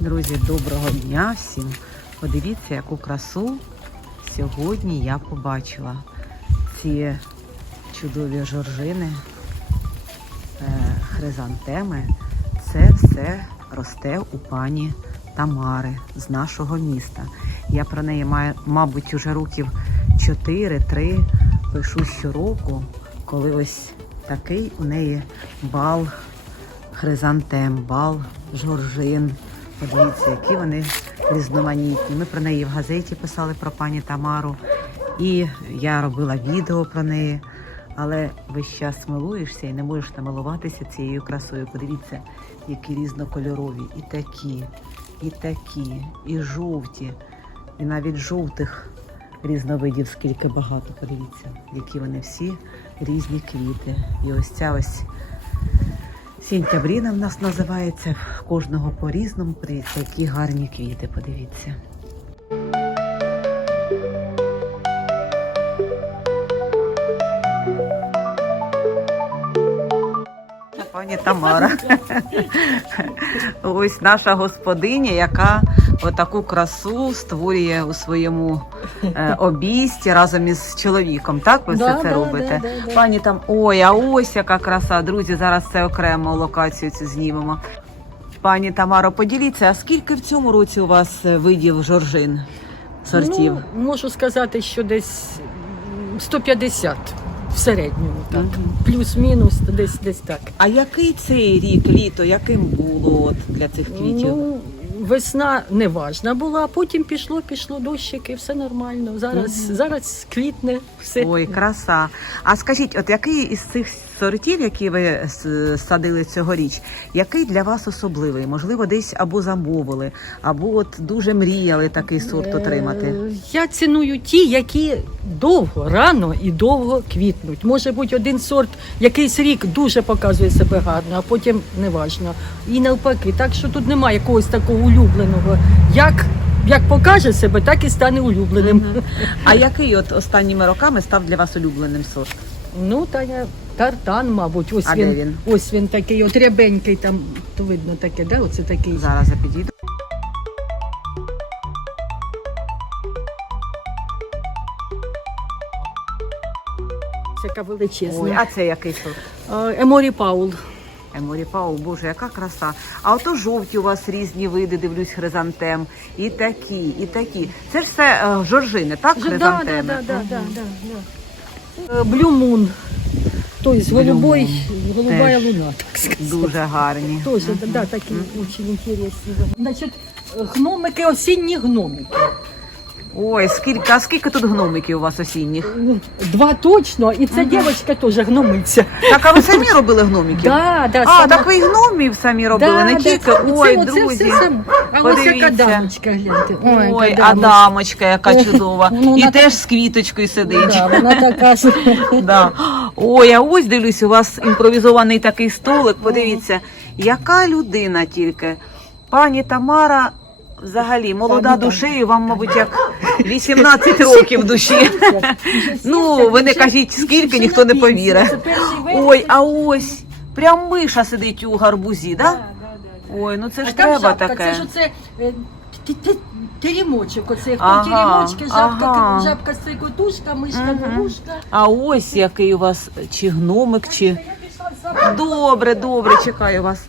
Друзі, доброго дня всім. Подивіться, яку красу сьогодні я побачила. Ці чудові жоржини, е, хризантеми. Це все росте у пані Тамари з нашого міста. Я про неї маю, мабуть, уже років 4-3 пишу щороку, коли ось такий у неї бал хризантем, бал, жоржин. Подивіться, які вони різноманітні. Ми про неї в газеті писали про пані Тамару, і я робила відео про неї. Але весь час милуєшся і не можеш намилуватися цією красою. Подивіться, які різнокольорові, і такі, і такі, і жовті, і навіть жовтих різновидів, скільки багато. Подивіться, які вони всі різні квіти. І ось ця ось Сінтябріна в нас називається кожного по-різному. Подивіться, які гарні квіти, подивіться. Пані Тамара. Ось наша господиня, яка отаку красу створює у своєму е, обійсті разом із чоловіком. Так ви все Да, це да, робите? да, да, да. Пані там, ой, а ось яка краса. Друзі, зараз це окремо локацію цю знімемо. Пані Тамаро, поділіться, а скільки в цьому році у вас е, видів жоржин сортів? Ну, можу сказати, що десь м, 150 в середньому, так. Мгм. Плюс-мінус, десь десь так. А який цей рік, літо, яким було от для цих квітів? Ну, весна неважна була, а потім пішло, пішло дощики, все нормально. Зараз, зараз квітне, все. Ой, краса. А скажіть, от який із цих сортів, які ви садили цьогоріч, який для вас особливий? Можливо, десь або замовили, або от дуже мріяли такий сорт отримати? Е, Я ціную ті, які довго, рано і довго квітнуть. Може бути один сорт, якийсь рік дуже показує себе гарно, а потім неважно. І навпаки, так що тут немає якогось такого улюбленого. Як, як покаже себе, так і стане улюбленим. А який от останніми роками став для вас улюбленим сорт? Ну, та я тартан, мабуть, ось А він, де він? ось він такий, от рябенький там, то видно таке, да? Оце такий. Зараз я підійду. Така величезна. Ой, а це який сорт? Е, Еморі Паул. Еморі Пау, боже, яка краса. А ото жовті у вас різні види, дивлюсь, хризантем. І такі, і такі. Це ж все е, жоржини, так? Да, да, Хризантеми? да, да, да, да, да. Блю Тобто голубой, голубая луна, так сказати. Дуже гарні. Тоже, да, да, такие очень интересные. Значит, гномики, осінні гномики. Ой, скільки, а скільки тут гномиків у вас осінніх? Два точно, і ця дівчинка теж гномиця. Так, а ви самі робили гномиків? Да, да, А, сама- так ви і гномів самі робили, не тільки. це- Ой, це- це друзі. все сам- А ось подивіться. яка дамочка, гляньте. Ой, яка а дамочка, яка чудова. Ну, І вона теж з квіточкою сидить. Да, вона така ж. Да. Ой, а ось дивлюсь, у вас імпровізований такий столик. Подивіться, яка людина тільки. Пані Тамара. Взагалі, молода Пані душею, вам, мабуть, як 18 років душі. Ну, ви не кажіть, скільки, ніхто не повірить. Ой, а ось прям миша сидить у гарбузі, да? Ой, ну це ж треба таке. Це ж е, теремочок, оце Ага, теремочки, жабка, ага. жабка стрикотушка, мишка Мгм. морушка. А ось який у вас чи гномик, чи добре, добре, чекаю вас.